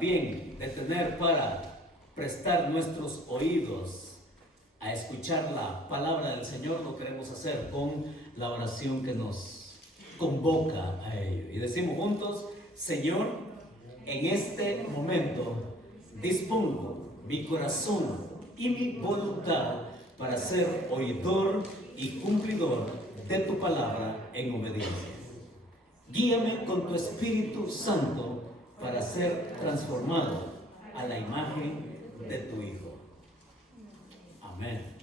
también detener para prestar nuestros oídos a escuchar la palabra del Señor, lo queremos hacer con la oración que nos convoca a ello. Y decimos juntos: Señor, en este momento dispongo mi corazón y mi voluntad para ser oidor y cumplidor de tu palabra en obediencia. Guíame con tu Espíritu Santo para ser transformado a la imagen de tu Hijo. Amén.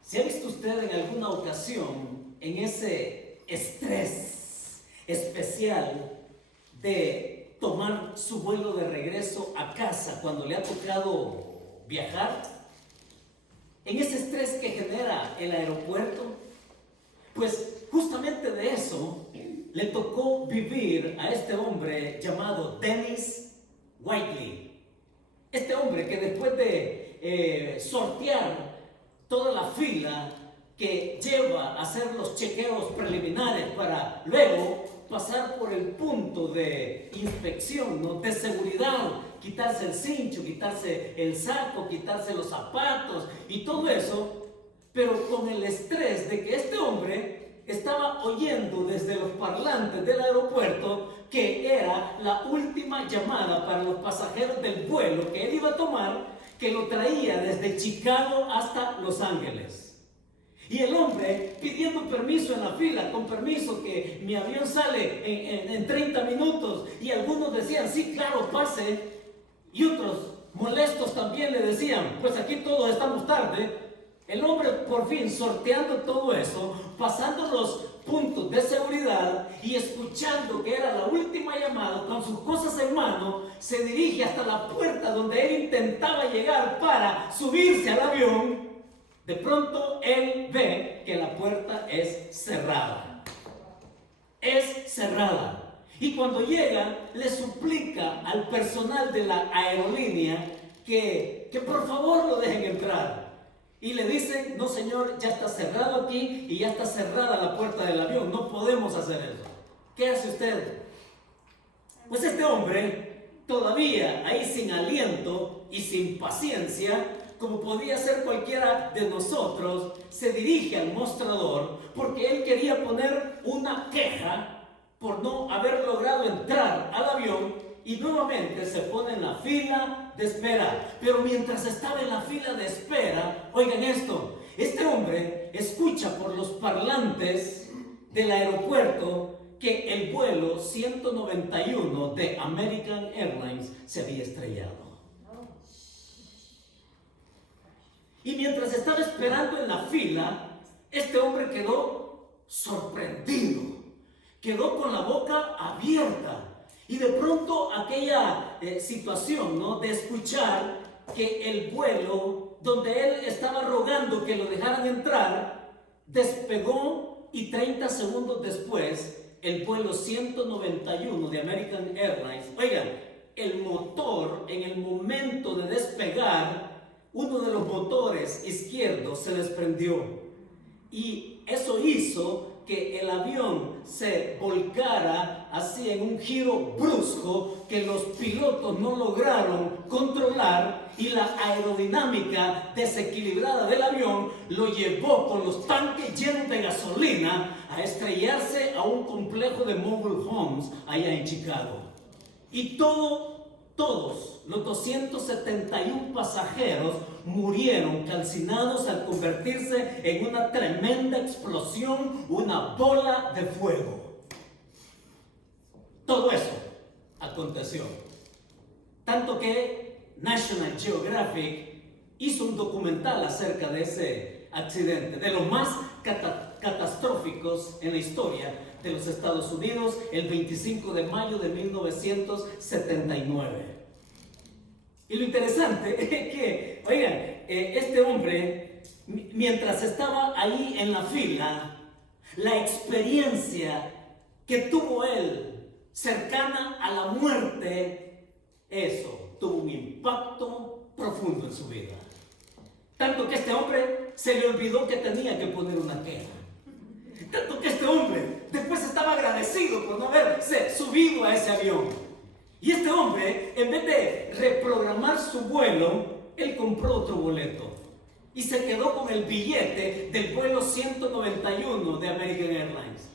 ¿Se ha visto usted en alguna ocasión en ese estrés especial de tomar su vuelo de regreso a casa cuando le ha tocado viajar? En ese estrés que genera el aeropuerto, pues justamente de eso le tocó vivir a este hombre llamado Dennis Whiteley. Este hombre que después de sortear toda la fila que lleva a hacer los chequeos preliminares para luego pasar por el punto de inspección, ¿no?, de seguridad, quitarse el cincho, quitarse el saco, quitarse los zapatos y todo eso, pero con el estrés de que este hombre estaba oyendo desde los parlantes del aeropuerto que era la última llamada para los pasajeros del vuelo que él iba a tomar, que lo traía desde Chicago hasta Los Ángeles. Y el hombre pidiendo permiso en la fila, con permiso que mi avión sale en 30 minutos, y algunos decían, sí, claro, pase, y otros molestos también le decían, pues aquí todos estamos tarde. El hombre por fin sorteando todo eso, pasando los puntos de seguridad y escuchando que era la última llamada, con sus cosas en mano, se dirige hasta la puerta donde él intentaba llegar para subirse al avión. De pronto él ve que la puerta es cerrada. Es cerrada. Y cuando llega, le suplica al personal de la aerolínea que por favor lo dejen entrar. Y le dicen, no señor, ya está cerrado aquí y ya está cerrada la puerta del avión, no podemos hacer eso. ¿Qué hace usted? Pues este hombre, todavía ahí sin aliento y sin paciencia, como podría ser cualquiera de nosotros, se dirige al mostrador porque él quería poner una queja por no haber logrado entrar al avión, y nuevamente se pone en la fila de espera. Pero mientras estaba en la fila de espera, oigan esto, este hombre escucha por los parlantes del aeropuerto que el vuelo 191 de American Airlines se había estrellado. Y mientras estaba esperando en la fila, este hombre quedó sorprendido, quedó con la boca abierta. Y de pronto aquella situación, ¿no?, de escuchar que el vuelo donde él estaba rogando que lo dejaran entrar, despegó, y 30 segundos después el vuelo 191 de American Airlines, oigan, el motor, en el momento de despegar, uno de los motores izquierdos se desprendió, y eso hizo que el avión se volcara así en un giro brusco que los pilotos no lograron controlar, y la aerodinámica desequilibrada del avión lo llevó con los tanques llenos de gasolina a estrellarse a un complejo de mobile homes allá en Chicago. Y todos los 271 pasajeros murieron calcinados al convertirse en una tremenda explosión, una bola de fuego. Todo eso aconteció. Tanto que National Geographic hizo un documental acerca de ese accidente, de los más catastróficos en la historia de los Estados Unidos, el 25 de mayo de 1979. Y lo interesante es que, oigan, este hombre, mientras estaba ahí en la fila, la experiencia que tuvo él cercana a la muerte, eso tuvo un impacto profundo en su vida. Tanto que este hombre se le olvidó que tenía que poner una queja. Tanto que este hombre después estaba agradecido arrepentido por no haberse subido a ese avión. Y este hombre, en vez de reprogramar su vuelo, él compró otro boleto y se quedó con el billete del vuelo 191 de American Airlines.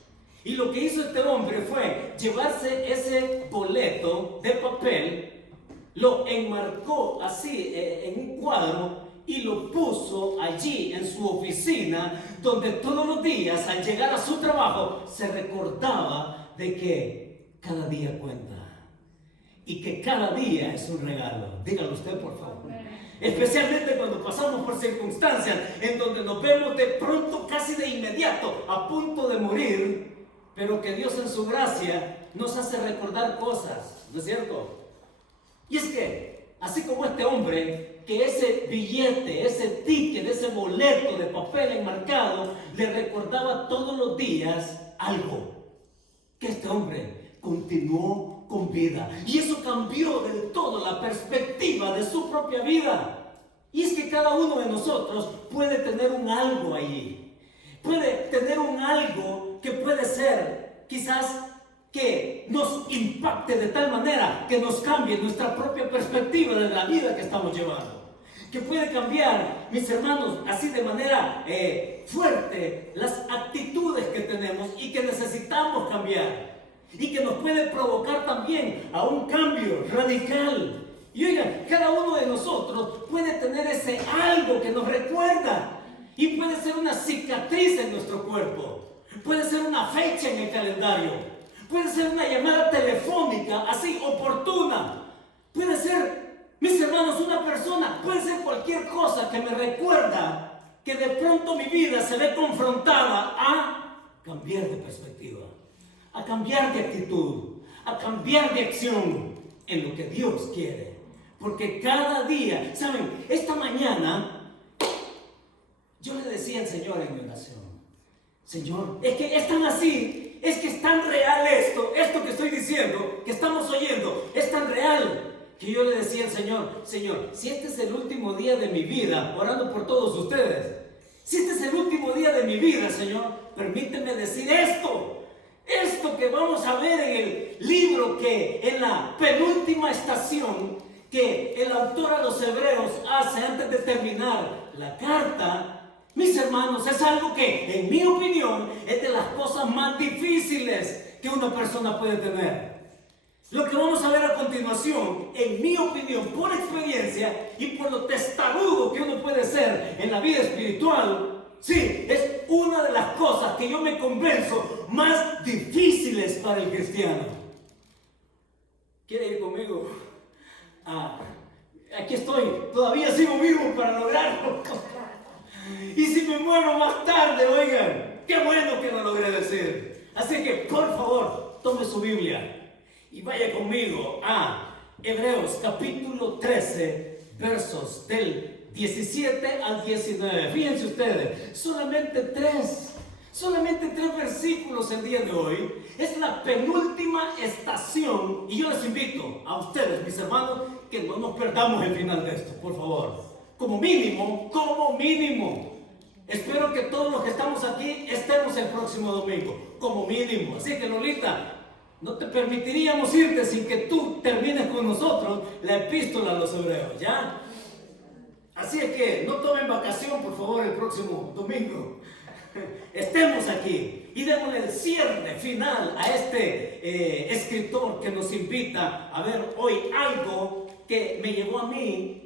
Y lo que hizo este hombre fue llevarse ese boleto de papel, lo enmarcó así en un cuadro y lo puso allí en su oficina, donde todos los días al llegar a su trabajo se recordaba de que cada día cuenta y que cada día es un regalo. Dígalo usted, por favor. Especialmente cuando pasamos por circunstancias en donde nos vemos de pronto, casi de inmediato, a punto de morir, pero que Dios en su gracia nos hace recordar cosas, ¿no es cierto? Y es que, así como este hombre, que ese billete, ese ticket, ese boleto de papel enmarcado, le recordaba todos los días algo, que este hombre continuó con vida. Y eso cambió del todo la perspectiva de su propia vida. Y es que cada uno de nosotros puede tener un algo allí. Puede tener un algo que puede ser quizás que nos impacte de tal manera que nos cambie nuestra propia perspectiva de la vida que estamos llevando. Que puede cambiar, mis hermanos, así de manera fuerte las actitudes que tenemos y que necesitamos cambiar. Y que nos puede provocar también a un cambio radical. Y oigan, cada uno de nosotros puede tener ese algo que nos recuerda. Y puede ser una cicatriz en nuestro cuerpo. Puede ser una fecha en el calendario. Puede ser una llamada telefónica así oportuna. Puede ser, mis hermanos, una persona. Puede ser cualquier cosa que me recuerda que de pronto mi vida se ve confrontada a cambiar de perspectiva, a cambiar de actitud, a cambiar de acción en lo que Dios quiere. Porque cada día, ¿saben? Esta mañana yo le decía al Señor en mi oración: Señor, es que es tan así. Es que es tan real esto que estoy diciendo, que estamos oyendo, es tan real, que yo le decía al Señor: Señor, si este es el último día de mi vida, orando por todos ustedes, si este es el último día de mi vida, Señor, permíteme decir esto que vamos a ver en el libro, que en la penúltima estación que el autor a los Hebreos hace antes de terminar la carta. Mis hermanos, es algo que, en mi opinión, es de las cosas más difíciles que una persona puede tener. Lo que vamos a ver a continuación, en mi opinión, por experiencia y por lo testarudo que uno puede ser en la vida espiritual, sí, es una de las cosas que yo me convenzo más difíciles para el cristiano. ¿Quiere ir conmigo? Aquí estoy, todavía sigo vivo para lograrlo. Y si me muero más tarde, oigan, qué bueno que lo logré decir. Así que, por favor, tome su Biblia y vaya conmigo a Hebreos capítulo 13, versos del 17 al 19. Fíjense ustedes, solamente tres versículos el día de hoy. Es la penúltima estación y yo les invito a ustedes, mis hermanos, que no nos perdamos el final de esto, por favor. Como mínimo, espero que todos los que estamos aquí estemos el próximo domingo, como mínimo. Así que, Lolita, no te permitiríamos irte sin que tú termines con nosotros la epístola a los Hebreos, ¿ya? Así es que no tomen vacación, por favor, el próximo domingo. Estemos aquí y démosle el cierre final a este escritor que nos invita a ver hoy algo que me llevó a mí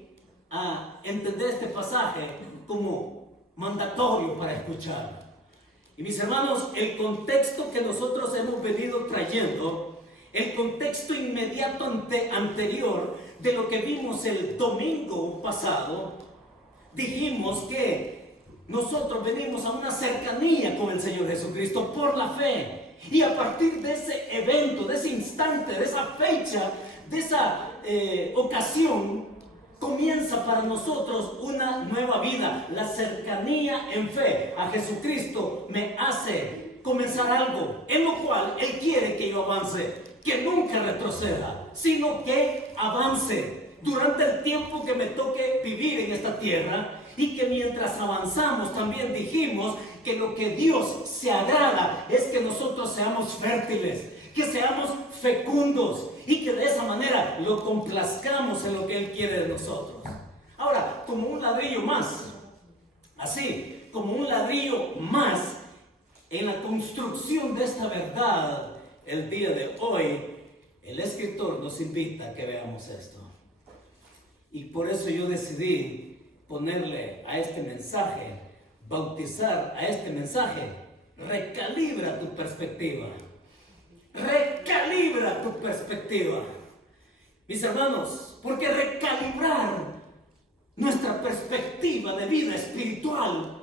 a entender este pasaje como mandatorio para escuchar. Y mis hermanos, el contexto que nosotros hemos venido trayendo, el contexto inmediato anterior de lo que vimos el domingo pasado, dijimos que nosotros venimos a una cercanía con el Señor Jesucristo por la fe. Y a partir de ese evento, de ese instante, de esa fecha, de esa ocasión, comienza para nosotros una nueva vida. La cercanía en fe a Jesucristo me hace comenzar algo en lo cual Él quiere que yo avance, que nunca retroceda, sino que avance. Durante el tiempo que me toque vivir en esta tierra, y que mientras avanzamos también dijimos que lo que Dios se agrada es que nosotros seamos fértiles, que seamos fecundos y que de esa manera lo complazcamos en lo que Él quiere de nosotros. Ahora, como un ladrillo más, así, como un ladrillo más en la construcción de esta verdad, el día de hoy, el escritor nos invita a que veamos esto. Y por eso yo decidí ponerle a este mensaje, bautizar a este mensaje, recalibra tu perspectiva. Recalibra tu perspectiva. Mis hermanos, porque recalibrar nuestra perspectiva de vida espiritual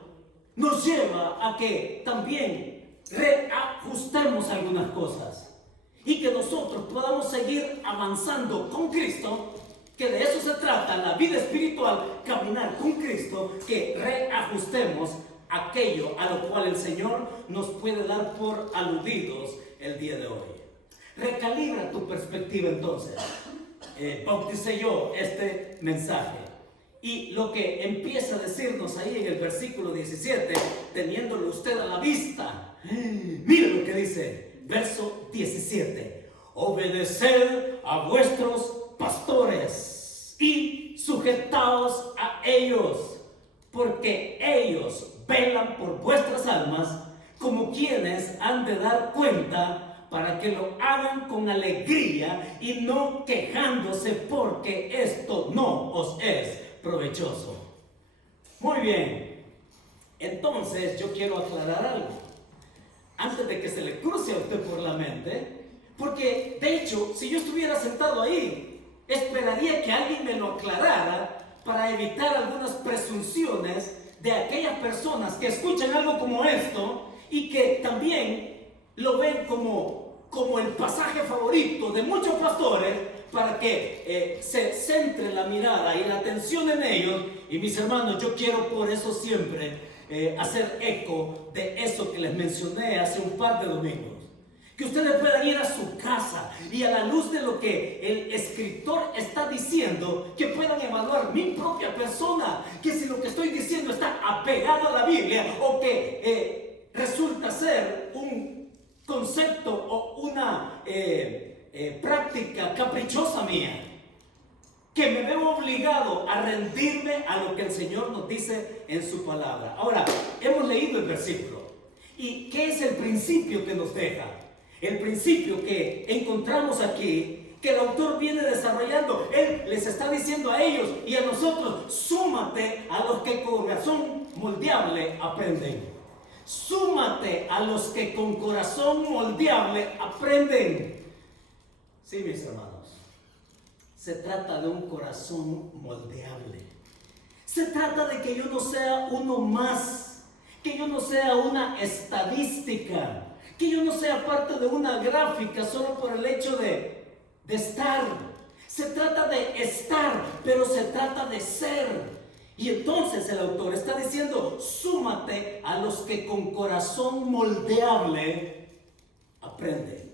nos lleva a que también reajustemos algunas cosas y que nosotros podamos seguir avanzando con Cristo, que de eso se trata la vida espiritual, caminar con Cristo, que reajustemos aquello a lo cual el Señor nos puede dar por aludidos el día de hoy. Recalibra tu perspectiva entonces. Bauticé yo este mensaje. Y lo que empieza a decirnos ahí en el versículo 17, teniéndolo usted a la vista, mire lo que dice, verso 17: obedeced a vuestros pastores y sujetaos a ellos, porque ellos velan por vuestras almas como quienes han de dar cuenta, para que lo hagan con alegría y no quejándose, porque esto no os es provechoso. Muy bien, entonces yo quiero aclarar algo antes de que se le cruce a usted por la mente, porque de hecho, si yo estuviera sentado ahí, esperaría que alguien me lo aclarara para evitar algunas presunciones de aquellas personas que escuchan algo como esto y que también lo ven como el pasaje favorito de muchos pastores, para que se centre la mirada y la atención en ellos. Y mis hermanos, yo quiero por eso siempre hacer eco de eso que les mencioné hace un par de domingos. Que ustedes puedan ir a su casa y a la luz de lo que el escritor está diciendo, que puedan evaluar mi propia persona, que si lo que estoy diciendo está apegado a la Biblia o que resulta ser un concepto o una práctica caprichosa mía, que me veo obligado a rendirme a lo que el Señor nos dice en su palabra. Ahora, hemos leído el versículo. ¿Y qué es el principio que nos deja? El principio que encontramos aquí, que el autor viene desarrollando. Él les está diciendo a ellos y a nosotros: súmate a los que con corazón moldeable aprenden. Súmate a los que con corazón moldeable aprenden. Sí, mis hermanos, se trata de un corazón moldeable. Se trata de que yo no sea uno más, que yo no sea una estadística, que yo no sea parte de una gráfica solo por el hecho de estar. Se trata de estar, pero se trata de ser. Y entonces el autor está diciendo: súmate a los que con corazón moldeable aprenden.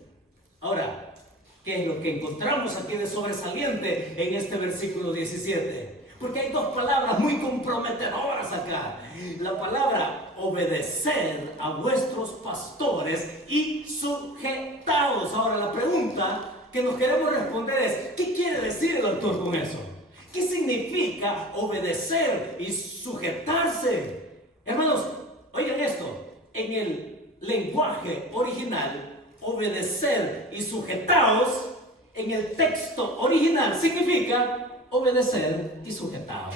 Ahora, ¿qué es lo que encontramos aquí de sobresaliente en este versículo 17? Porque hay dos palabras muy comprometedoras acá. La palabra obedecer a vuestros pastores y sujetaos. Ahora, la pregunta que nos queremos responder es: ¿qué quiere decir el autor con eso? ¿Qué significa obedecer y sujetarse? Hermanos, oigan esto. En el lenguaje original, obedecer y sujetaos, en el texto original significa obedecer y sujetaos.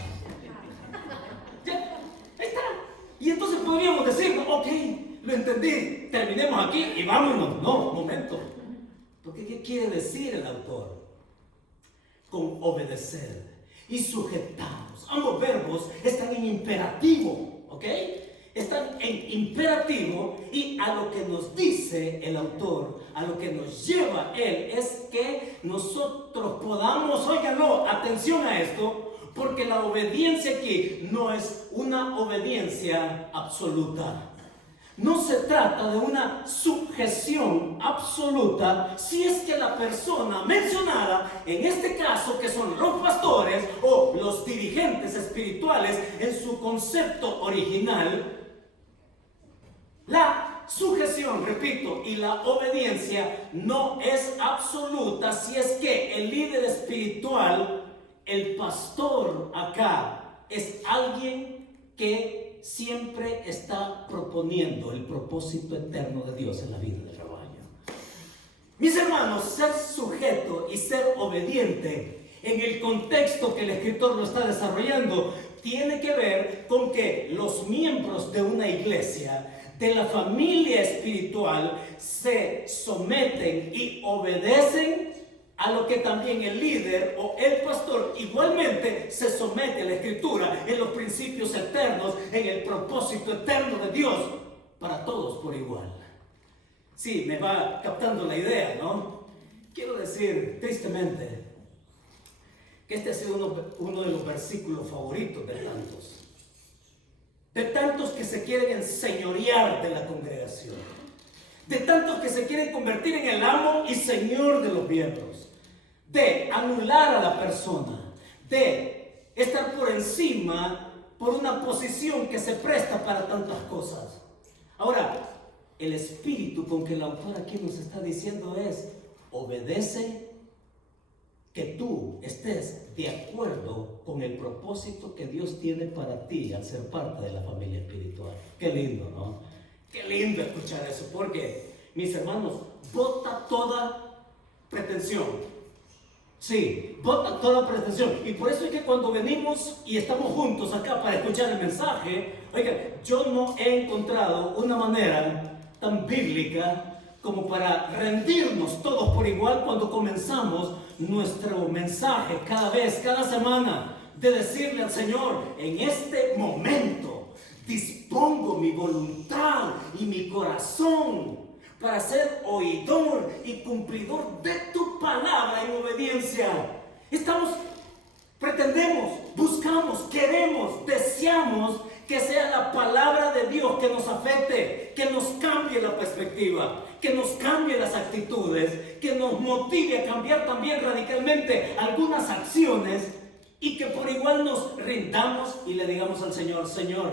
Ya, ahí está. Y entonces podríamos decir: ok, lo entendí, terminemos aquí y vámonos. No, momento. Porque ¿qué quiere decir el autor con obedecer y sujetados? Ambos verbos están en imperativo, ¿ok? Están en imperativo, y a lo que nos dice el autor, a lo que nos lleva él, es que nosotros podamos, óiganlo, atención a esto, porque la obediencia aquí no es una obediencia absoluta. No se trata de una sujeción absoluta si es que la persona mencionada, en este caso que son los pastores o los dirigentes espirituales en su concepto original, la sujeción, repito, y la obediencia no es absoluta si es que el líder espiritual, el pastor acá, es alguien que siempre está proponiendo el propósito eterno de Dios en la vida del rebaño. Mis hermanos, ser sujeto y ser obediente en el contexto que el escritor lo está desarrollando tiene que ver con que los miembros de una iglesia, de la familia espiritual, se someten y obedecen a lo que también el líder o el pastor igualmente se somete a la escritura en los principios eternos, en el propósito eterno de Dios para todos por igual. Sí, me va captando la idea, ¿no? Quiero decir tristemente que este ha sido uno de los versículos favoritos de tantos que se quieren enseñorear de la congregación, de tantos que se quieren convertir en el amo y señor de los miembros, de anular a la persona, de estar por encima por una posición que se presta para tantas cosas. Ahora, el espíritu con que el autor aquí nos está diciendo es: obedece, que tú estés de acuerdo con el propósito que Dios tiene para ti al ser parte de la familia espiritual. Qué lindo, ¿no? Qué lindo escuchar eso, porque, mis hermanos, bota toda pretensión. Sí, bota toda pretensión. Y por eso es que cuando venimos y estamos juntos acá para escuchar el mensaje, oigan, yo no he encontrado una manera tan bíblica como para rendirnos todos por igual cuando comenzamos nuestro mensaje cada semana, de decirle al Señor: en este momento dispongo mi voluntad y mi corazón para ser oidor y cumplidor de tu palabra en obediencia. Pretendemos, buscamos, queremos, deseamos que sea la palabra de Dios que nos afecte, que nos cambie la perspectiva, que nos cambie las actitudes, que nos motive a cambiar también radicalmente algunas acciones, y que por igual nos rindamos y le digamos al Señor: Señor,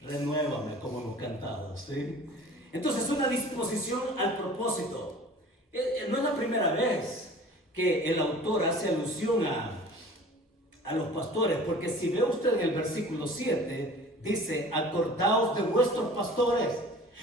renuévame, como hemos cantado, ¿sí? Entonces, una disposición al propósito. No es la primera vez que el autor hace alusión a los pastores, porque si ve usted en el versículo 7, dice: acordaos de vuestros pastores,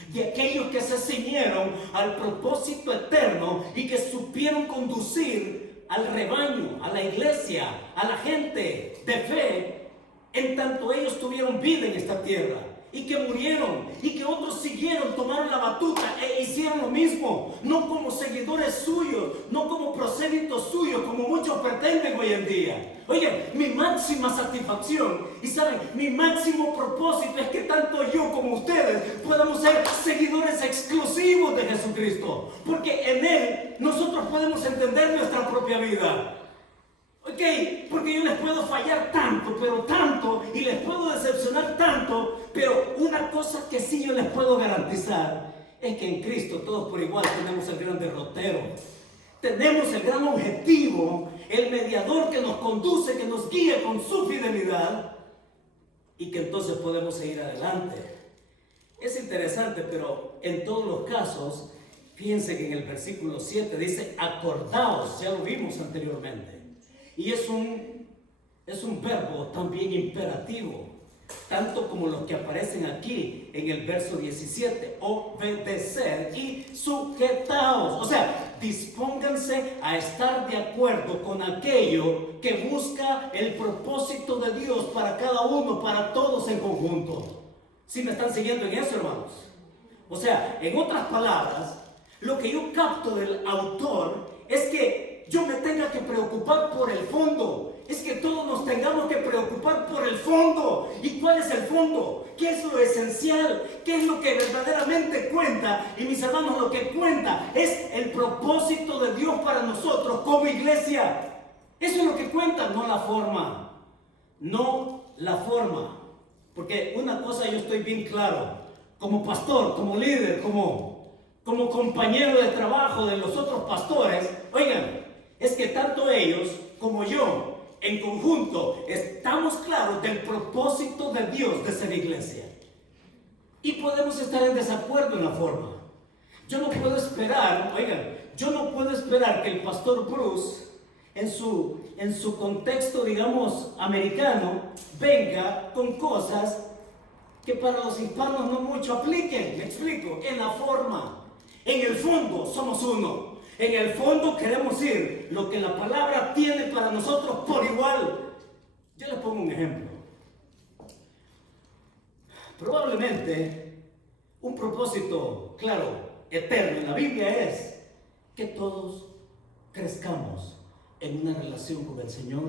de aquellos que se ciñeron al propósito eterno y que supieron conducir al rebaño, a la iglesia, a la gente de fe, en tanto ellos tuvieron vida en esta tierra, y que murieron, y que otros siguieron, tomaron la batuta e hicieron lo mismo, no como seguidores suyos, no como prosélitos suyos, como muchos pretenden hoy en día. Oigan, mi máxima satisfacción y saben, mi máximo propósito es que tanto yo como ustedes podamos ser seguidores exclusivos de Jesucristo, porque en Él nosotros podemos entender nuestra propia vida. Ok, porque yo les puedo fallar tanto, pero tanto, y les puedo decepcionar tanto, pero una cosa que sí yo les puedo garantizar es que en Cristo todos por igual tenemos el gran derrotero, tenemos el gran objetivo, el mediador que nos conduce, que nos guía con su fidelidad, y que entonces podemos seguir adelante. Es interesante, pero en todos los casos, fíjense que en el versículo 7 dice: acordaos, ya lo vimos anteriormente. Y es un verbo también imperativo, tanto como los que aparecen aquí en el verso 17, obedecer y sujetaos. O sea, dispónganse a estar de acuerdo con aquello que busca el propósito de Dios para cada uno, para todos en conjunto. ¿Sí me están siguiendo en eso, hermanos? O sea, en otras palabras, lo que yo capto del autor es que yo me tenga que preocupar por el fondo. Es que todos nos tengamos que preocupar por el fondo. ¿Y cuál es el fondo? ¿Qué es lo esencial? ¿Qué es lo que verdaderamente cuenta? Y mis hermanos, lo que cuenta es el propósito de Dios para nosotros como iglesia. Eso es lo que cuenta, no la forma. No la forma. Porque una cosa yo estoy bien claro: como pastor, como líder, como compañero de trabajo de los otros pastores, oigan, es que tanto ellos como yo, en conjunto, estamos claros del propósito de Dios de ser iglesia. Y podemos estar en desacuerdo en la forma. Yo no puedo esperar, oigan, yo no puedo esperar que el pastor Bruce, en su contexto, digamos, americano, venga con cosas que para los hispanos no mucho apliquen. Me explico, en la forma. En el fondo somos uno. En el fondo queremos ir lo que la palabra tiene para nosotros por igual. Yo les pongo un ejemplo. Probablemente un propósito, claro, eterno en la Biblia es que todos crezcamos en una relación con el Señor,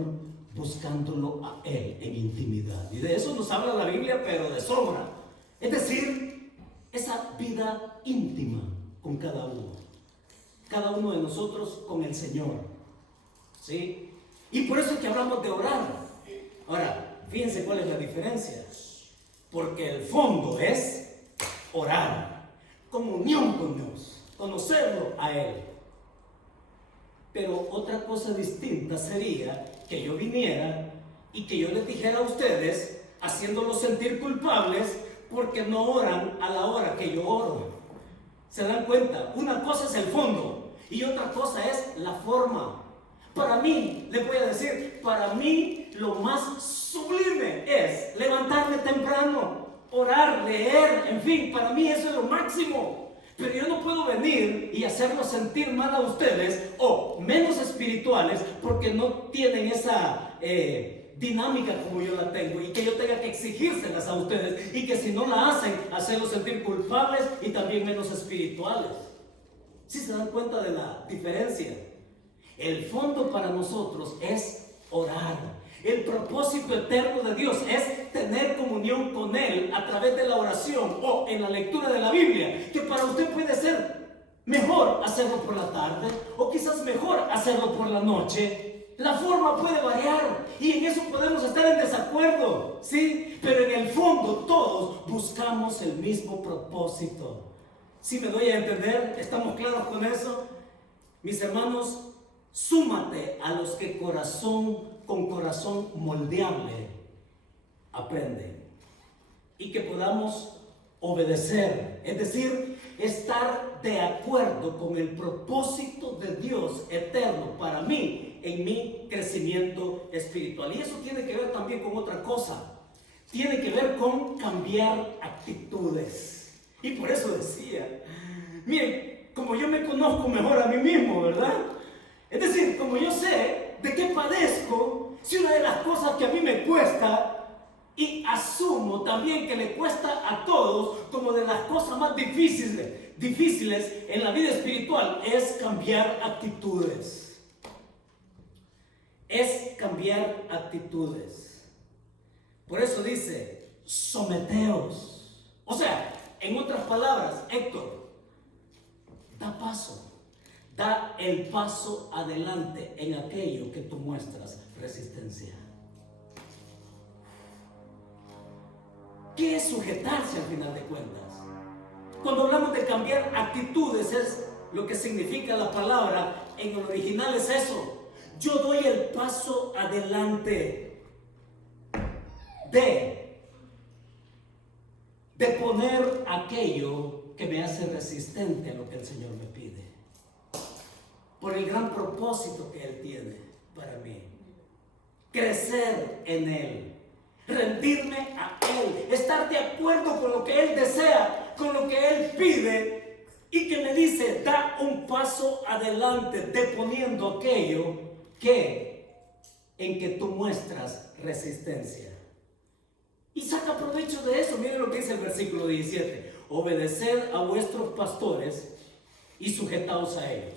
buscándolo a Él en intimidad. Y de eso nos habla la Biblia, pero de sobra. Es decir, esa vida íntima con cada uno de nosotros con el Señor. ¿Sí? Y por eso es que hablamos de orar. Ahora, fíjense cuál es la diferencia. Porque el fondo es orar, comunión con Dios, conocerlo a Él. Pero otra cosa distinta sería que yo viniera y que yo les dijera a ustedes, haciéndolos sentir culpables porque no oran a la hora que yo oro. ¿Se dan cuenta? Una cosa es el fondo y otra cosa es la forma. Para mí, les voy a decir, para mí lo más sublime es levantarme temprano, orar, leer, en fin, para mí eso es lo máximo. Pero yo no puedo venir y hacerlos sentir mal a ustedes o menos espirituales porque no tienen esa dinámica como yo la tengo y que yo tenga que exigírselas a ustedes y que si no la hacen, hacerlos sentir culpables y también menos espirituales. ¿Sí se dan cuenta de la diferencia? El fondo para nosotros es orar. El propósito eterno de Dios es tener comunión con Él a través de la oración o en la lectura de la Biblia, que para usted puede ser mejor hacerlo por la tarde o quizás mejor hacerlo por la noche. La forma puede variar y en eso podemos estar en desacuerdo, ¿sí? Pero en el fondo todos buscamos el mismo propósito. ¿Sí me doy a entender? ¿Estamos claros con eso? Mis hermanos, súmate a los que con corazón moldeable aprenden y que podamos obedecer, es decir, estar de acuerdo con el propósito de Dios eterno para mí en mi crecimiento espiritual. Y eso tiene que ver también con otra cosa, tiene que ver con cambiar actitudes. Y por eso decía, miren, como yo me conozco mejor a mí mismo, ¿verdad? Es decir, como yo sé de qué padezco, si una de las cosas que a mí me cuesta, y asumo también que le cuesta a todos, como de las cosas más difíciles en la vida espiritual, es cambiar actitudes. Es cambiar actitudes. Por eso dice, someteos. O sea, en otras palabras, Héctor, da paso. Da el paso adelante en aquello que tú muestras resistencia. ¿Qué es sujetarse al final de cuentas? Cuando hablamos de cambiar actitudes, es lo que significa la palabra en el original, es eso. Yo doy el paso adelante de poner aquello que me hace resistente a lo que el Señor me pide. Por el gran propósito que Él tiene para mí. Crecer en Él. Rendirme a Él. Estar de acuerdo con lo que Él desea, con lo que Él pide. Y que me dice, da un paso adelante, deponiendo aquello en que tú muestras resistencia. Y saca provecho de eso. Miren lo que dice el versículo 17. Obedeced a vuestros pastores y sujetaos a ellos.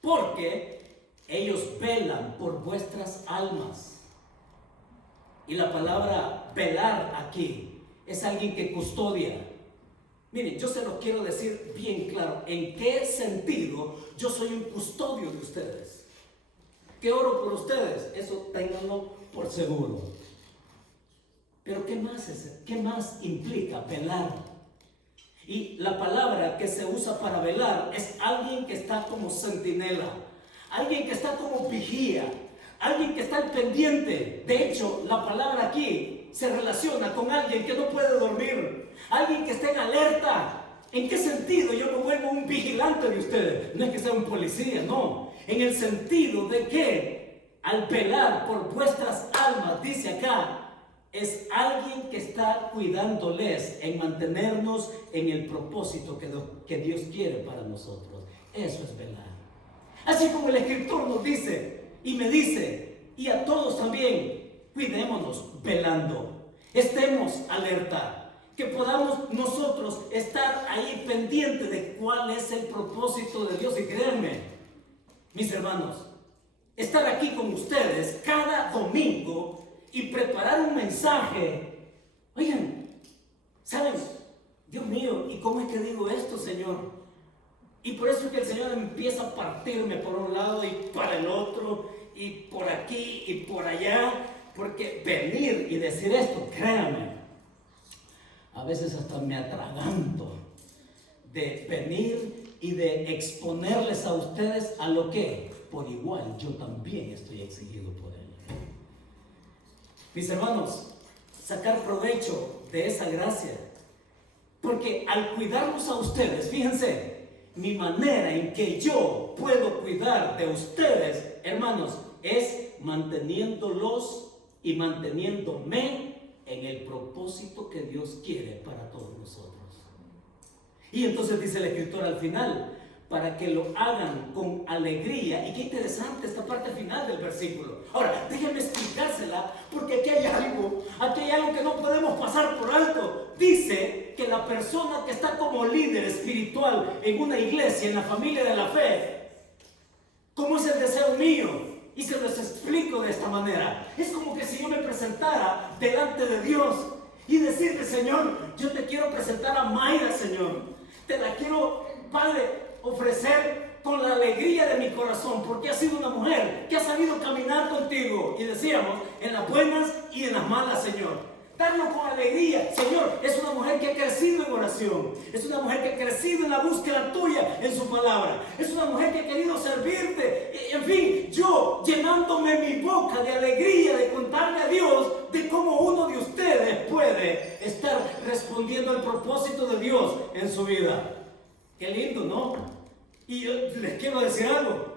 Porque ellos velan por vuestras almas. Y la palabra velar aquí es alguien que custodia. Miren, yo se lo quiero decir bien claro. ¿En qué sentido yo soy un custodio de ustedes? Que oro por ustedes, eso ténganlo por seguro. Pero ¿qué más implica velar? Y la palabra que se usa para velar es alguien que está como centinela, alguien que está como vigía, alguien que está al pendiente. De hecho, la palabra aquí se relaciona con alguien que no puede dormir, alguien que está en alerta. ¿En qué sentido yo me vuelvo un vigilante de ustedes? No es que sea un policía, no. En el sentido de que al velar por vuestras almas, dice acá, es alguien que está cuidándoles en mantenernos en el propósito que Dios quiere para nosotros. Eso es velar. Así como el escritor nos dice y me dice, y a todos también, cuidémonos velando, estemos alerta, que podamos nosotros estar ahí pendientes de cuál es el propósito de Dios. Y créanme, mis hermanos, estar aquí con ustedes cada domingo y preparar un mensaje. Oigan, ¿saben? Dios mío, ¿y cómo es que digo esto, Señor? Y por eso es que el Señor empieza a partirme por un lado y para el otro, y por aquí y por allá, porque venir y decir esto, créanme, a veces hasta me atraganto de venir y de exponerles a ustedes a lo que por igual yo también estoy exigido por Él. Mis hermanos, sacar provecho de esa gracia, porque al cuidarlos a ustedes, fíjense, mi manera en que yo puedo cuidar de ustedes, hermanos, es manteniéndolos y manteniéndome en el propósito que Dios quiere para todos nosotros. Y entonces dice el escritor al final, para que lo hagan con alegría. Y qué interesante esta parte final del versículo. Ahora, déjenme explicársela, porque aquí hay algo que no podemos pasar por alto. Dice que la persona que está como líder espiritual en una iglesia, en la familia de la fe, ¿cómo es el deseo mío? Y se los explico de esta manera. Es como que si yo me presentara delante de Dios y decirle, Señor, yo te quiero presentar a Mayra, Señor. Te la quiero, Padre, ofrecer con la alegría de mi corazón, porque ha sido una mujer que ha sabido caminar contigo. Y decíamos, en las buenas y en las malas, Señor. Darlo con alegría. Señor, es una mujer que ha crecido en oración. Es una mujer que ha crecido en la búsqueda tuya, en su palabra. Es una mujer que ha querido servirte. En fin, yo llenándome mi boca de alegría de contarle a Dios de cómo uno de ustedes puede estar respondiendo al propósito de Dios en su vida. Qué lindo, ¿no? Y yo les quiero decir algo.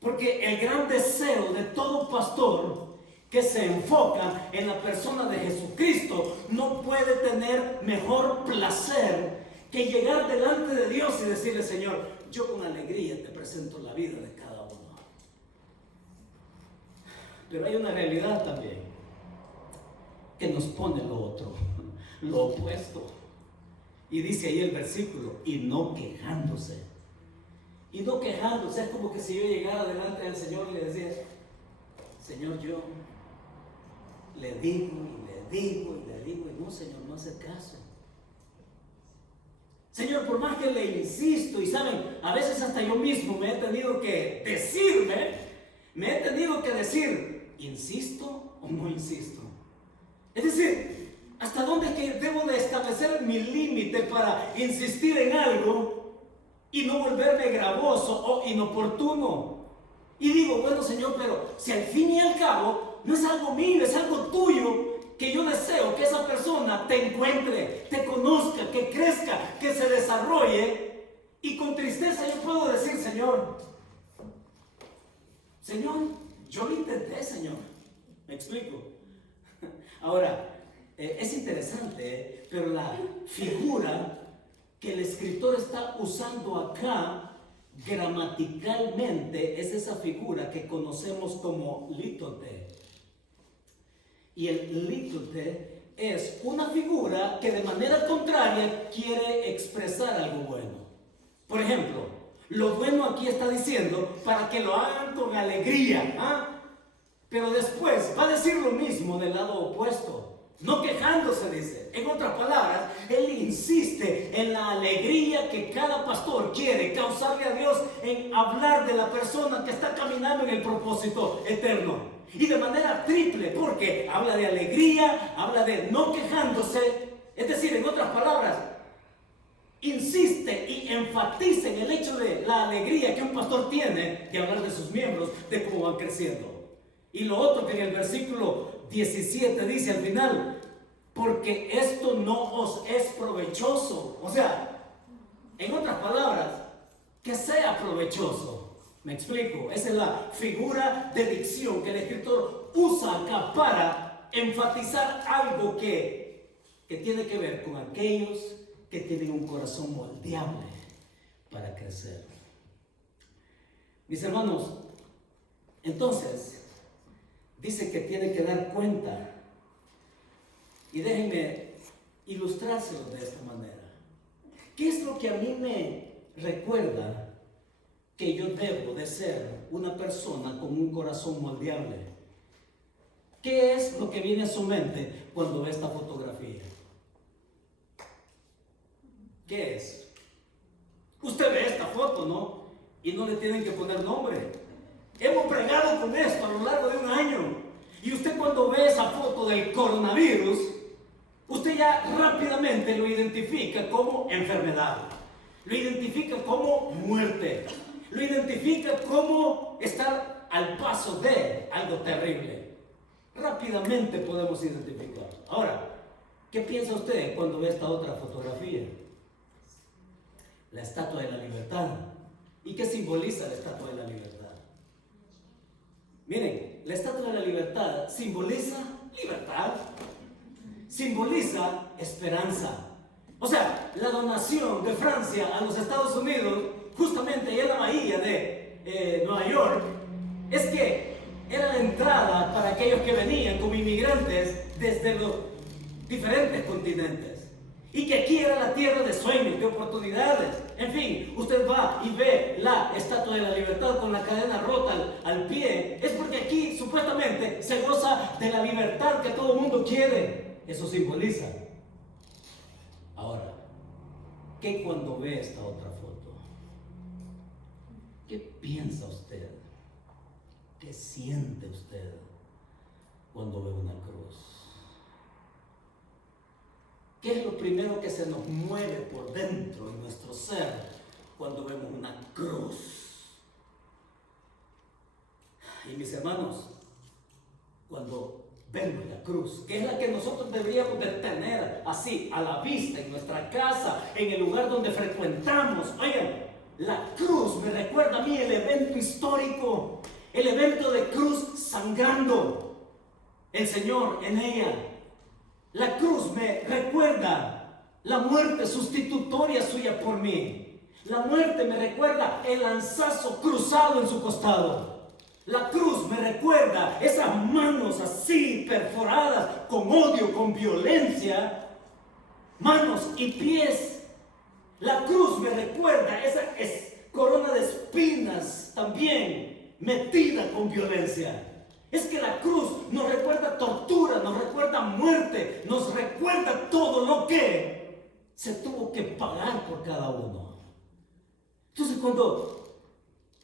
Porque el gran deseo de todo pastor que se enfoca en la persona de Jesucristo no puede tener mejor placer que llegar delante de Dios y decirle, Señor, yo con alegría te presento la vida de cada uno. Pero hay una realidad también que nos pone lo otro, lo opuesto. Y dice ahí el versículo, y no quejándose. Y no quejándose, es como que si yo llegara delante del Señor y le decía, Señor, yo le digo y no, Señor, no hace caso. Señor, por más que le insisto, y saben, a veces hasta yo mismo me he tenido que decir, ¿insisto o no insisto? Es decir, ¿hasta dónde es que debo de establecer mi límite para insistir en algo y no volverme gravoso o inoportuno? Y digo, bueno, Señor, pero si al fin y al cabo no es algo mío, es algo tuyo, que yo deseo que esa persona te encuentre, te conozca, que crezca, que se desarrolle. Y con tristeza yo puedo decir, Señor, yo lo intenté, Señor. ¿Me explico? Ahora, es interesante, pero la figura que el escritor está usando acá gramaticalmente es esa figura que conocemos como lítote. Y el lítote es una figura que de manera contraria quiere expresar algo bueno. Por ejemplo, lo bueno aquí está diciendo para que lo hagan con alegría, ¿ah? Pero después va a decir lo mismo del lado opuesto. No quejándose, dice. En otras palabras, él insiste en la alegría que cada pastor quiere causarle a Dios en hablar de la persona que está caminando en el propósito eterno. Y de manera triple, porque habla de alegría, habla de no quejándose. Es decir, en otras palabras, insiste y enfatiza en el hecho de la alegría que un pastor tiene de hablar de sus miembros, de cómo van creciendo. Y lo otro que en el versículo 17 dice al final, porque esto no os es provechoso. O sea, en otras palabras, que sea provechoso. ¿Me explico? Esa es la figura de dicción que el escritor usa acá para enfatizar algo que tiene que ver con aquellos que tienen un corazón moldeable para crecer. Mis hermanos, entonces, dice que tiene que dar cuenta. Y déjenme ilustrárselo de esta manera. ¿Qué es lo que a mí me recuerda que yo debo de ser una persona con un corazón moldeable? ¿Qué es lo que viene a su mente cuando ve esta fotografía? ¿Qué es? Usted ve esta foto, ¿no? Y no le tienen que poner nombre. Hemos pregado con esto a lo largo de un año. Y usted cuando ve esa foto del coronavirus, usted ya rápidamente lo identifica como enfermedad. Lo identifica como muerte. Lo identifica como estar al paso de algo terrible. Rápidamente podemos identificar. Ahora, ¿qué piensa usted cuando ve esta otra fotografía? La Estatua de la Libertad. ¿Y qué simboliza la Estatua de la Libertad? Miren, la Estatua de la Libertad simboliza libertad, simboliza esperanza. O sea, la donación de Francia a los Estados Unidos, justamente allá en la bahía de Nueva York, es que era la entrada para aquellos que venían como inmigrantes desde los diferentes continentes. Y que aquí era la tierra de sueños, de oportunidades. En fin, usted va y ve la Estatua de la Libertad con la cadena rota al pie. Es porque aquí supuestamente se goza de la libertad que todo el mundo quiere. Eso simboliza. Ahora, ¿qué cuando ve esta otra foto? ¿Qué piensa usted? ¿Qué siente usted cuando ve una cruz? ¿Qué es lo primero que se nos mueve por dentro de nuestro ser cuando vemos una cruz? Y mis hermanos, cuando vemos la cruz, que es la que nosotros deberíamos de tener así a la vista en nuestra casa, en el lugar donde frecuentamos. Oigan, la cruz me recuerda a mí el evento histórico, el evento de cruz sangrando, el Señor en ella. La cruz me recuerda la muerte sustitutoria suya por mí. La muerte me recuerda el lanzazo cruzado en su costado. La cruz me recuerda esas manos así perforadas con odio, con violencia, manos y pies. La cruz me recuerda esa corona de espinas también metida con violencia. Es que la cruz nos recuerda tortura, nos recuerda muerte, nos recuerda todo lo que se tuvo que pagar por cada uno. Entonces cuando,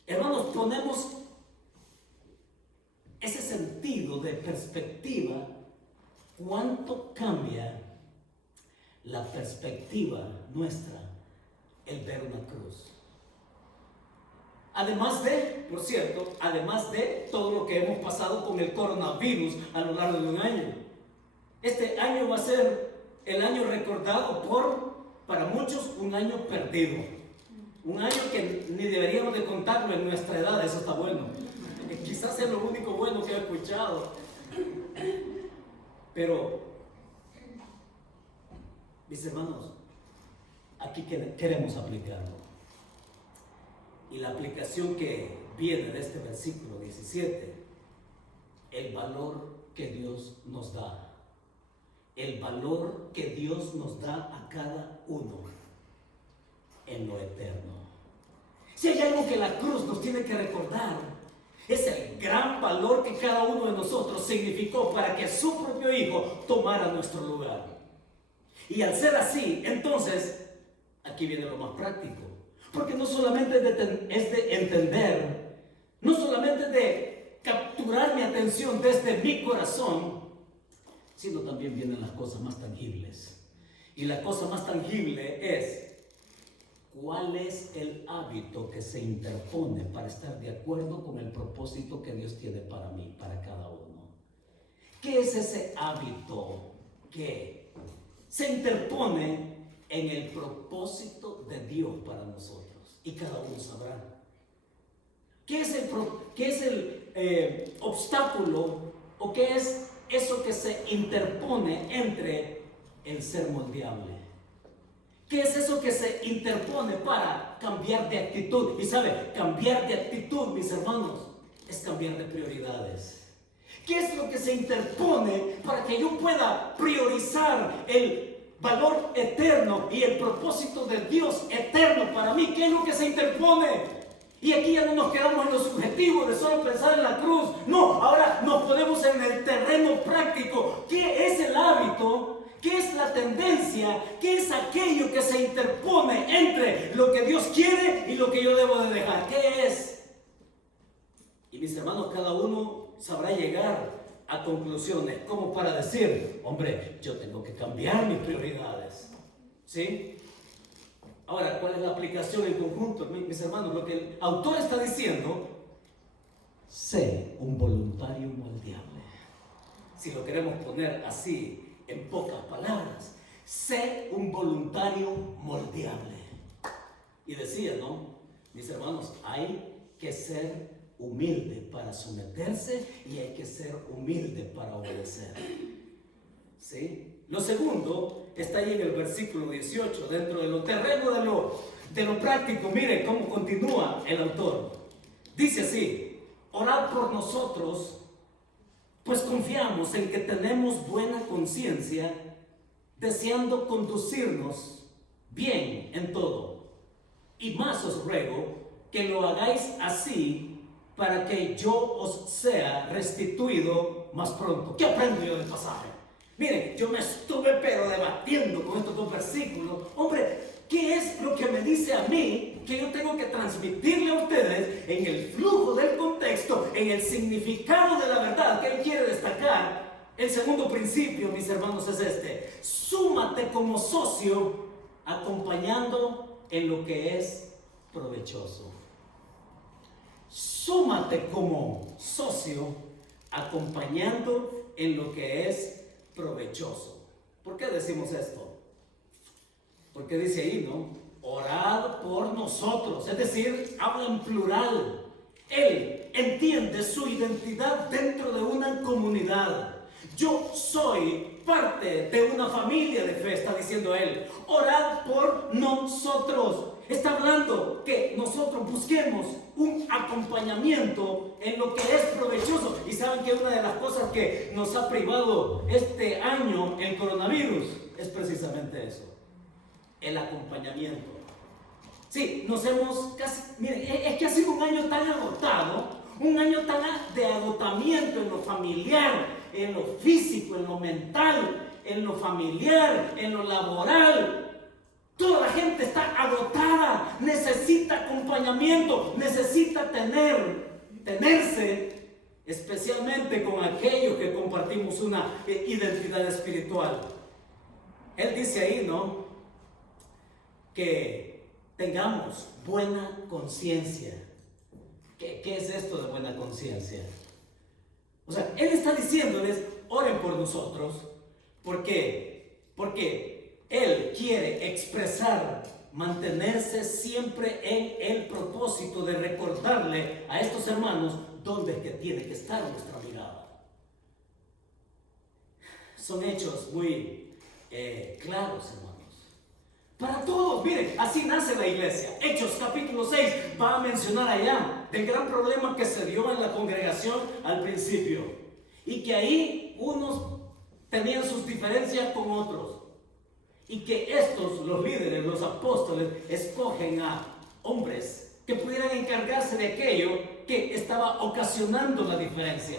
hermanos, ponemos ese sentido de perspectiva, ¿cuánto cambia la perspectiva nuestra el ver una cruz? Además de, por cierto, además de todo lo que hemos pasado con el coronavirus a lo largo de un año. Este año va a ser el año recordado para muchos, un año perdido. Un año que ni deberíamos de contarlo en nuestra edad, eso está bueno. Quizás es lo único bueno que he escuchado. Pero, mis hermanos, aquí queremos aplicarlo. Y la aplicación que viene de este versículo 17, el valor que Dios nos da. El valor que Dios nos da a cada uno en lo eterno. Si hay algo que la cruz nos tiene que recordar, es el gran valor que cada uno de nosotros significó para que su propio Hijo tomara nuestro lugar. Y al ser así, entonces, aquí viene lo más práctico. Porque no solamente es de entender, no solamente es de capturar mi atención desde mi corazón, sino también vienen las cosas más tangibles. Y la cosa más tangible es ¿cuál es el hábito que se interpone para estar de acuerdo con el propósito que Dios tiene para mí, para cada uno? ¿Qué es ese hábito que se interpone en el propósito de Dios para nosotros? Y cada uno sabrá. ¿Qué es el obstáculo o qué es eso que se interpone entre el ser moldeable? ¿Qué es eso que se interpone para cambiar de actitud? Y sabe, cambiar de actitud, mis hermanos, es cambiar de prioridades. ¿Qué es lo que se interpone para que yo pueda priorizar el valor eterno y el propósito de Dios eterno para mí? ¿Qué es lo que se interpone? Y aquí ya no nos quedamos en lo subjetivo de solo pensar en la cruz. No, ahora nos ponemos en el terreno práctico. ¿Qué es el hábito? ¿Qué es la tendencia? ¿Qué es aquello que se interpone entre lo que Dios quiere y lo que yo debo de dejar? ¿Qué es? Y mis hermanos, cada uno sabrá llegar a conclusiones como para decir, hombre, yo tengo que cambiar mis prioridades. ¿Sí? Ahora, ¿cuál es la aplicación en conjunto? Mis hermanos, lo que el autor está diciendo, sé un voluntario moldeable. Si lo queremos poner así, en pocas palabras, sé un voluntario moldeable. Y decía, ¿no? Mis hermanos, hay que ser humilde para someterse y hay que ser humilde para obedecer. ¿Sí? Lo segundo está ahí en el versículo 18, dentro de lo terreno de lo práctico. Mire cómo continúa el autor. Dice así: orad por nosotros, pues confiamos en que tenemos buena conciencia, deseando conducirnos bien en todo. Y más os ruego que lo hagáis así, para que yo os sea restituido más pronto. ¿Qué aprendo yo del pasaje? Miren, yo me estuve pero debatiendo con estos dos versículos. Hombre, ¿qué es lo que me dice a mí que yo tengo que transmitirle a ustedes en el flujo del contexto, en el significado de la verdad que él quiere destacar? El segundo principio, mis hermanos, es este: súmate como socio, acompañando en lo que es provechoso. Súmate como socio, acompañando en lo que es provechoso. ¿Por qué decimos esto? Porque dice ahí, ¿no? Orad por nosotros, es decir, habla en plural. Él entiende su identidad dentro de una comunidad. Yo soy parte de una familia de fe, está diciendo él. Orad por nosotros. Está hablando que nosotros busquemos un acompañamiento en lo que es provechoso. Y saben que una de las cosas que nos ha privado este año el coronavirus es precisamente eso: el acompañamiento. Sí, nos hemos casi, miren, es que ha sido un año tan agotado, un año tan de agotamiento en lo familiar, en lo físico, en lo mental, en lo familiar, en lo laboral. Toda la gente está agotada, necesita acompañamiento, necesita tenerse, especialmente con aquellos que compartimos una identidad espiritual. Él dice ahí, ¿no?, que tengamos buena conciencia. ¿Qué es esto de buena conciencia? O sea, él está diciéndoles, oren por nosotros. ¿Por qué? Porque él quiere expresar, mantenerse siempre en el propósito de recordarle a estos hermanos dónde es que tiene que estar nuestra mirada. Son hechos muy claros, hermanos. Para todos, miren, así nace la iglesia. Hechos capítulo 6 va a mencionar allá del gran problema que se dio en la congregación al principio. Y que ahí unos tenían sus diferencias con otros. Y que estos, los líderes, los apóstoles, escogen a hombres que pudieran encargarse de aquello que estaba ocasionando la diferencia.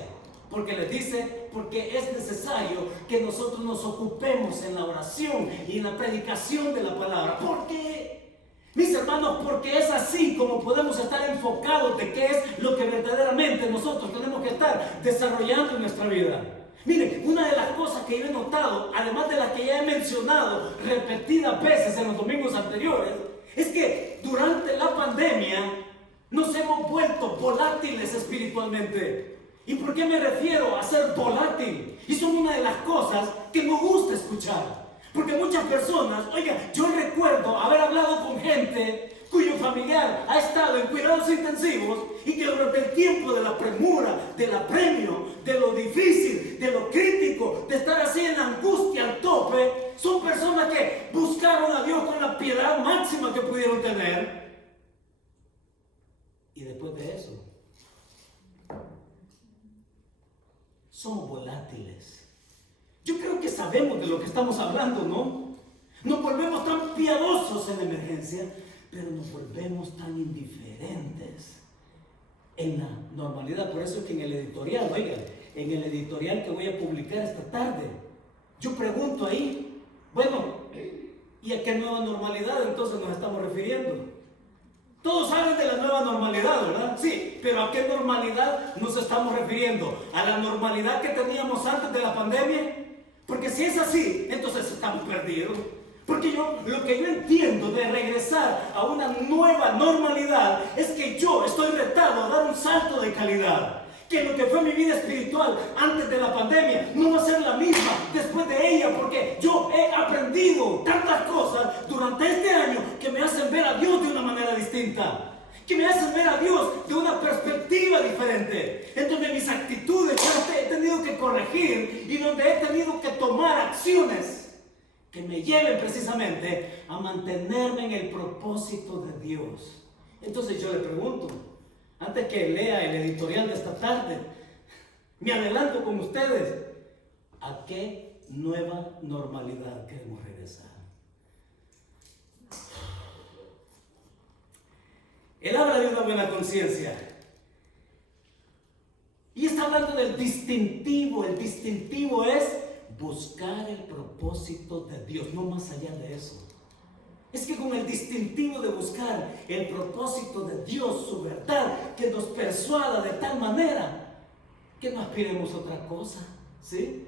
Porque les dice, porque es necesario que nosotros nos ocupemos en la oración y en la predicación de la palabra. ¿Por qué? Mis hermanos, porque es así como podemos estar enfocados de qué es lo que verdaderamente nosotros tenemos que estar desarrollando en nuestra vida. Miren, una de las cosas que yo he notado, además de las que ya he mencionado repetidas veces en los domingos anteriores, Es que durante la pandemia nos hemos vuelto volátiles espiritualmente. ¿Y por qué me refiero a ser volátil? Y son una de las cosas que me gusta escuchar. Porque muchas personas, oiga, yo recuerdo haber hablado con gente cuyo familiar ha estado en cuidados intensivos y que durante el tiempo de la premura, del apremio, de lo difícil, de lo crítico, de estar así en la angustia al tope, son personas que buscaron a Dios con la piedad máxima que pudieron tener. Y después de eso, somos volátiles. Yo creo que sabemos de lo que estamos hablando, ¿no? Nos volvemos tan piadosos en la emergencia, pero nos volvemos tan indiferentes en la normalidad. Por eso es que en el editorial, oigan, en el editorial que voy a publicar esta tarde, yo pregunto ahí, bueno, ¿y a qué nueva normalidad entonces nos estamos refiriendo? Todos hablan de la nueva normalidad, ¿verdad? Sí, pero ¿a qué normalidad nos estamos refiriendo? ¿A la normalidad que teníamos antes de la pandemia? Porque si es así, entonces estamos perdidos. Porque lo que yo entiendo de regresar a una nueva normalidad es que yo estoy retado a dar un salto de calidad. Que lo que fue mi vida espiritual antes de la pandemia no va a ser la misma después de ella, porque yo he aprendido tantas cosas durante este año que me hacen ver a Dios de una manera distinta. Que me hacen ver a Dios de una perspectiva diferente, en donde mis actitudes ya he tenido que corregir y donde he tenido que tomar acciones que me lleven precisamente a mantenerme en el propósito de Dios. Entonces yo le pregunto, antes que lea el editorial de esta tarde, me adelanto con ustedes, ¿a qué nueva normalidad queremos regresar? Él habla de una buena conciencia. Y está hablando del distintivo. El distintivo es buscar el propósito de Dios, no más allá de eso. Es que con el distintivo de buscar el propósito de Dios, su verdad, que nos persuada de tal manera que no aspiremos a otra cosa, ¿sí?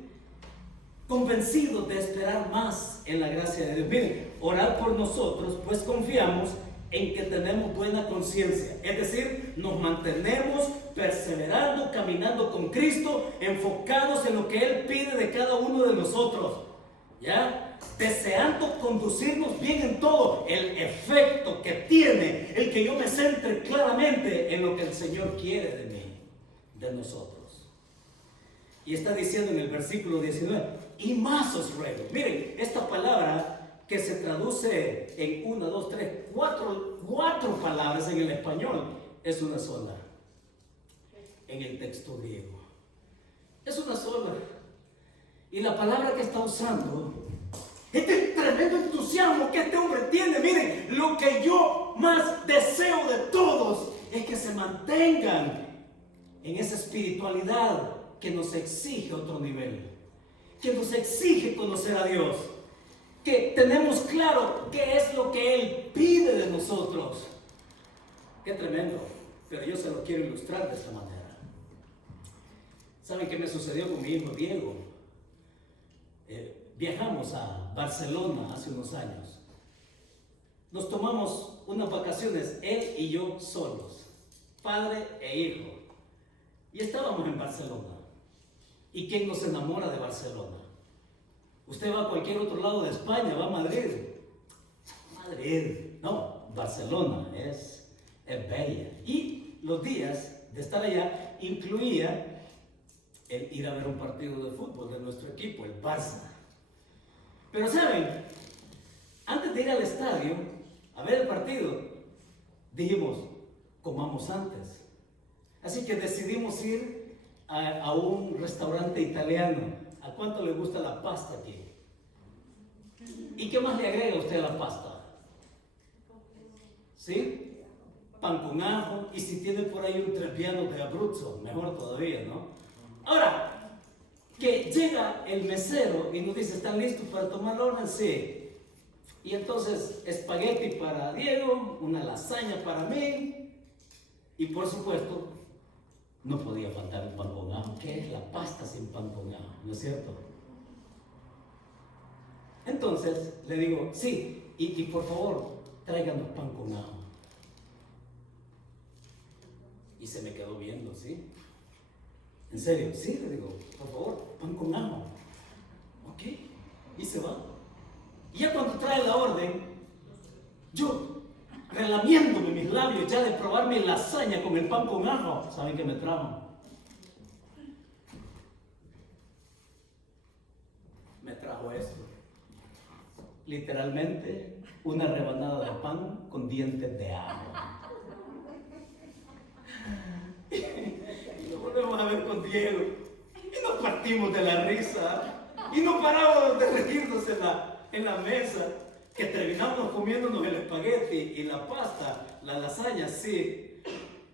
Convencidos de esperar más en la gracia de Dios. Miren, orar por nosotros, pues confiamos en que tenemos buena conciencia, es decir, nos mantenemos perseverando, caminando con Cristo, enfocados en lo que Él pide de cada uno de nosotros, ¿ya? Deseando conducirnos bien en todo, el efecto que tiene el que yo me centre claramente en lo que el Señor quiere de mí, de nosotros. Y está diciendo en el versículo 19, y más os ruego. Miren, esta palabra que se traduce en 1, 2, 3, 4 palabras en el español, es una sola. En el texto griego es una sola. Y la palabra que está usando, este tremendo entusiasmo que este hombre tiene, miren, lo que yo más deseo de todos es que se mantengan en esa espiritualidad que nos exige otro nivel, que nos exige conocer a Dios, que tenemos claro qué es lo que Él pide de nosotros. Qué tremendo, pero yo se lo quiero ilustrar de esta manera. ¿Saben qué me sucedió con mi hijo Diego? Viajamos a Barcelona hace unos años. Nos tomamos unas vacaciones, él y yo solos, padre e hijo. Y estábamos en Barcelona. ¿Y quién nos enamora de Barcelona? Usted va a cualquier otro lado de España, va a Madrid. Madrid, no, Barcelona es bella. Y los días de estar allá incluía el ir a ver un partido de fútbol de nuestro equipo, el Barça. Pero saben, antes de ir al estadio a ver el partido, dijimos, comamos antes. Así que decidimos ir a un restaurante italiano. ¿A cuánto le gusta la pasta aquí? ¿Y qué más le agrega usted a la pasta? ¿Sí? Pan con ajo, y si tiene por ahí un trebbiano de Abruzzo, mejor todavía, ¿no? Ahora, que llega el mesero y nos dice, ¿están listos para tomar la orden? Sí. Y entonces, espagueti para Diego, una lasaña para mí, y por supuesto, no podía faltar un pan con ajo. ¿Qué es la pasta sin pan con ajo? ¿No es cierto? Entonces, le digo, sí, y por favor, tráiganos pan con ajo. Y se me quedó viendo, ¿sí? ¿En serio? Sí, le digo, por favor, pan con ajo. Ok, y se va. Y ya cuando trae la orden, yo relamiéndome mis labios ya de probar mi lasaña con el pan con ajo, ¿saben qué me trajo? Me trajo esto. Literalmente, una rebanada de pan con dientes de ajo. Y lo volvemos a ver con Diego. Y nos partimos de la risa. Y no parábamos de reírnos en la mesa. Que terminamos comiéndonos el espagueti y la pasta, la lasaña, sí.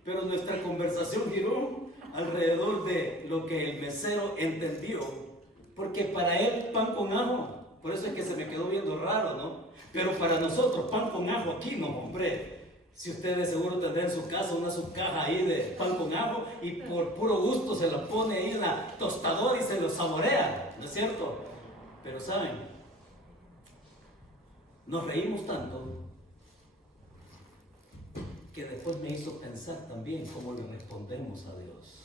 Pero nuestra conversación giró alrededor de lo que el mesero entendió. Porque para él pan con ajo, por eso es que se me quedó viendo raro, ¿no? Pero para nosotros pan con ajo aquí no, hombre. Si ustedes seguro tendrán en su casa una subcaja ahí de pan con ajo y por puro gusto se la pone ahí en la tostadora y se lo saborea, ¿no es cierto? Pero ¿saben? Nos reímos tanto que después me hizo pensar también cómo le respondemos a Dios.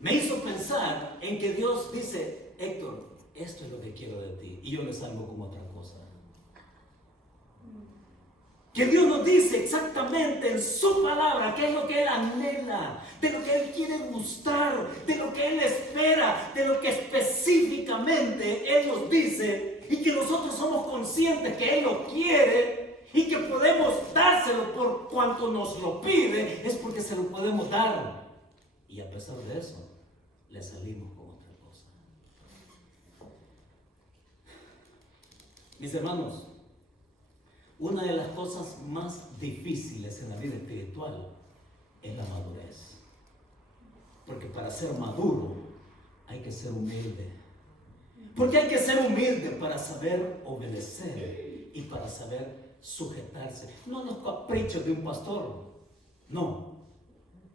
Me hizo pensar en que Dios dice, Héctor, esto es lo que quiero de ti, y yo le salgo con otra cosa. Que Dios nos dice exactamente en su palabra qué es lo que Él anhela, de lo que Él quiere gustar, de lo que Él espera, de lo que específicamente Él nos dice, y que nosotros somos conscientes que Él lo quiere y que podemos dárselo por cuanto nos lo pide, es porque se lo podemos dar. Y a pesar de eso, le salimos con otra cosa. Mis hermanos, una de las cosas más difíciles en la vida espiritual es la madurez. Porque para ser maduro hay que ser humilde. Porque hay que ser humilde para saber obedecer y para saber sujetarse. No a los caprichos de un pastor, no.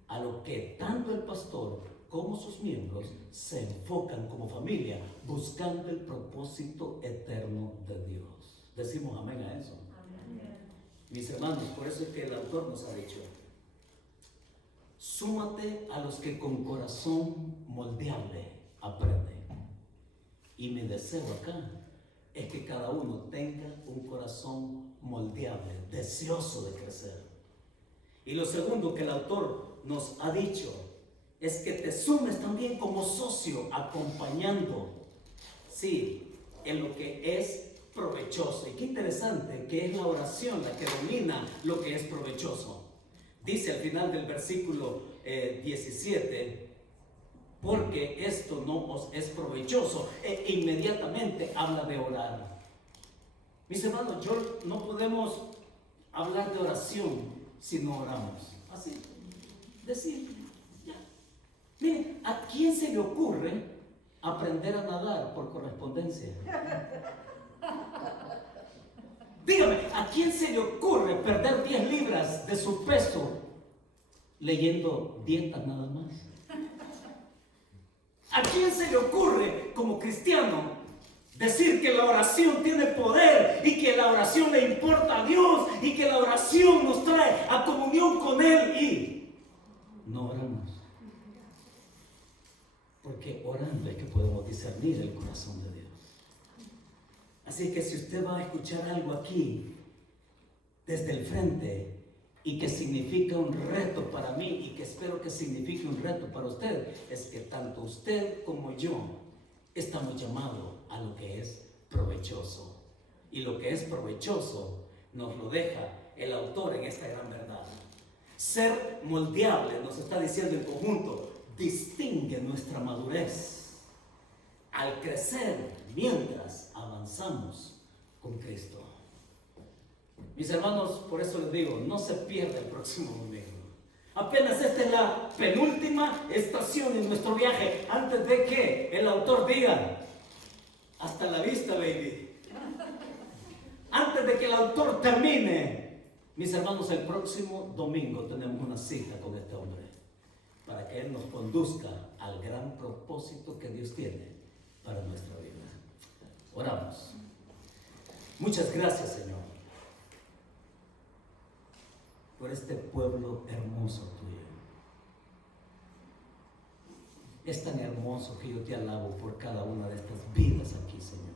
A lo que tanto el pastor como sus miembros se enfocan como familia, buscando el propósito eterno de Dios. Decimos amén a eso. Mis hermanos, por eso es que el autor nos ha dicho, súmate a los que con corazón moldeable aprenden. Y mi deseo acá es que cada uno tenga un corazón moldeable, deseoso de crecer. Y lo segundo que el autor nos ha dicho es que te sumes también como socio, acompañando, sí, en lo que es provechoso. Y qué interesante que es la oración la que domina lo que es provechoso. Dice al final del versículo 17, porque esto no os es provechoso, e inmediatamente habla de orar. Mis hermanos, no podemos hablar de oración si no oramos. Así, decir, ya. Miren, ¿a quién se le ocurre aprender a nadar por correspondencia? Dígame, ¿a quién se le ocurre perder 10 libras de su peso leyendo dietas nada más? ¿A quién se le ocurre como cristiano decir que la oración tiene poder y que la oración le importa a Dios y que la oración nos trae a comunión con Él y no oramos? Porque orando es que podemos discernir el corazón de Dios. Así que si usted va a escuchar algo aquí desde el frente y que significa un reto para mí y que espero que signifique un reto para usted, es que tanto usted como yo estamos llamados a lo que es provechoso. Y lo que es provechoso nos lo deja el autor en esta gran verdad. Ser moldeable, nos está diciendo el conjunto, distingue nuestra madurez al crecer mientras avanzamos con Cristo. Mis hermanos, por eso les digo, no se pierda el próximo domingo. Apenas esta es la penúltima estación en nuestro viaje antes de que el autor diga hasta la vista, baby. Antes de que el autor termine, mis hermanos, el próximo domingo tenemos una cita con este hombre para que él nos conduzca al gran propósito que Dios tiene para nuestra vida. Oramos. Muchas gracias, Señor, por este pueblo hermoso tuyo. Es tan hermoso que yo te alabo por cada una de estas vidas aquí, Señor.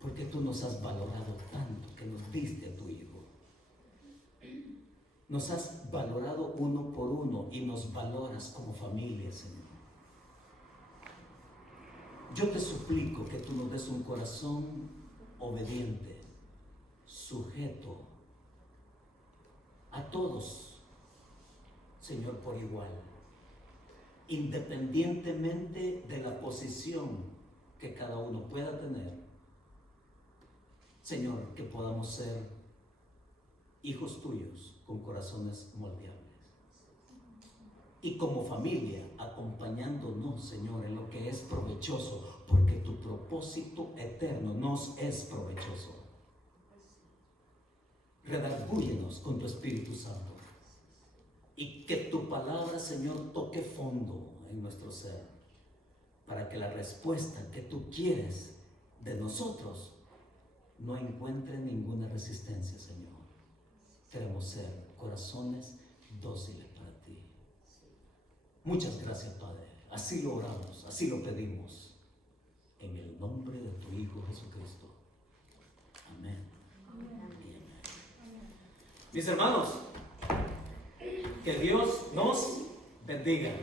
Porque tú nos has valorado tanto que nos diste a tu Hijo. Nos has valorado uno por uno y nos valoras como familia, Señor. Yo te suplico que tú nos des un corazón obediente, sujeto a todos, Señor, por igual, independientemente de la posición que cada uno pueda tener. Señor, que podamos ser hijos tuyos con corazones moldeables. Y como familia, acompañándonos, Señor, en lo que es provechoso, porque tu propósito eterno nos es provechoso. Redarbúyenos con tu Espíritu Santo. Y que tu palabra, Señor, toque fondo en nuestro ser, para que la respuesta que tú quieres de nosotros no encuentre ninguna resistencia, Señor. Queremos ser corazones dóciles para ti. Muchas gracias, Padre. Así lo oramos, así lo pedimos. En el nombre de tu Hijo Jesucristo. Amén. Amén. Mis hermanos, que Dios nos bendiga.